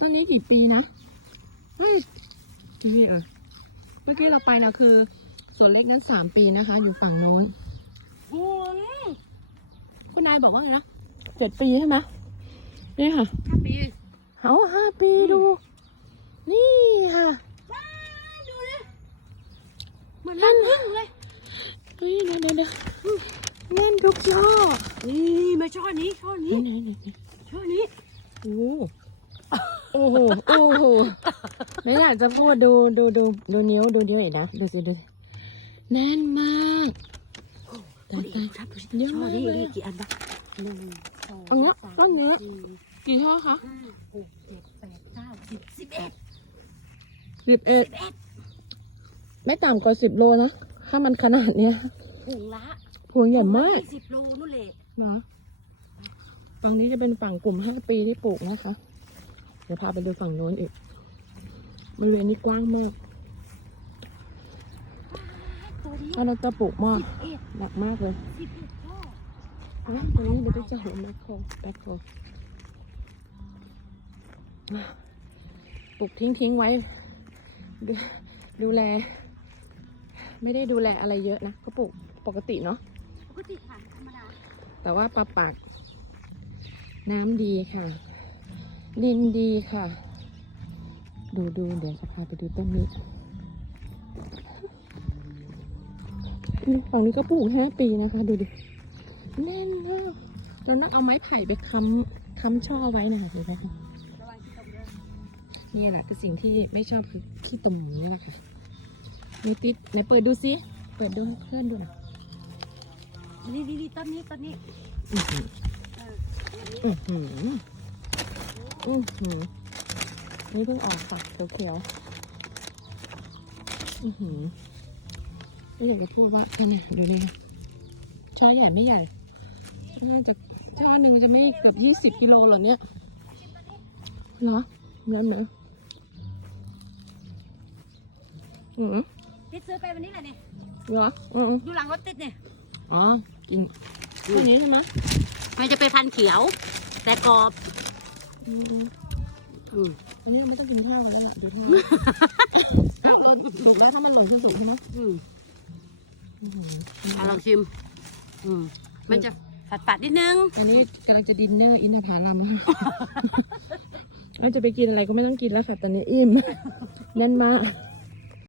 ต้นนี้กี่ปีนะเฮ้ยกี่ปีเมื่อกี้เราไปนะคือส่วนเล็กนั้น3 ปีนะคะ อยู่ฝั่งโน้นคุณนายบอกว่าไงนะ7 ปีใช่ไหมนี่ค่ะ 5 ปีเอา5 ปีดูนี่ค่ะดูเลยเหมือนรังผึ้งเลยเฮ้ยเดี๋ยวแน่นทุกช่อนี่มาช่อนี้ช่อนี้ช่อนี้โอ้โหไม่อยากจะพูดดูนิ้วดูนิ้วอีกนะดูสิแน่นมากคุณเอกครับดูช่อนี้กี่อันบ้าง1 2 อันเนี้ยต้นเนี้ยกี่ช่อคะ 5 6 7 8 9 10 11ไม่ต่ำกว่า10 โลนะถ้ามันขนาดเนี้ยพวงใหญ่มาก 10 โลนู่นเลยนะฝั่งนี้จะเป็นฝั่งกลุ่ม5 ปีที่ปลูกนะคะเดี๋ยวพาไปดูฝั่งโน้นอีกบริเวณนี้กว้างมากถ้าเราจะปลูกมากหนักมากเลยตรงนี้เดี๋ยวจะหัวแมคโครปลูกทิ้งไว้ดูแลไม่ได้ดูแลอะไรเยอะนะก็ปลูกปกติเนาะปกติค่ะธรรมดาแต่ว่าปลาปากน้ำดีค่ะดินดีค่ะดูเดี๋ยวจะพาไปดูต้นนี้ฝั่งนี้ก็ปลูก5 ปีนะคะดูดิแน่นมากเราต้องเอาไม้ไผ่ไปค้ำช่อไว้นะคะดูไหมคะนี่แหละคือสิ่งที่ไม่ชอบคือขี้ตุ่มนี่แหละค่ะมีติดไหนเปิดดูซิเปิดดูให้เพื่อนดูหน่อยนี่ต้นนี้นี่เพิ่งออกฝักเขียวไม่อยากจะพูดว่าขนาดอยู่นี่ช่อใหญ่ไม่ใหญ่น่าจะช่อหนึ่งจะไม่เกือบ20 กิโลหรอเนี่ยเหรองั้นไหมติดซื้อไปวันนี้แหละเนี่ยเหรอดูหลังรถติดเนี่ยอ๋อกินตัวนี้ใช่ไหมมันจะเป็นพันธุ์เขียวแต่กรอบอันนี้ไม่ต้องกินข้าวแล้วอ่ะดูท่าถูกแล้วถ้ามันหล่นขึ้นสูงใช่ไหมลองชิมมันจะปัดนิดนึงอันนี้กำลังจะดินเนอร์อินทผลัมเราจะไปกินอะไรก็ไม่ต้องกินแล้วค่ะตอนนี้อิ่มแน่นมาก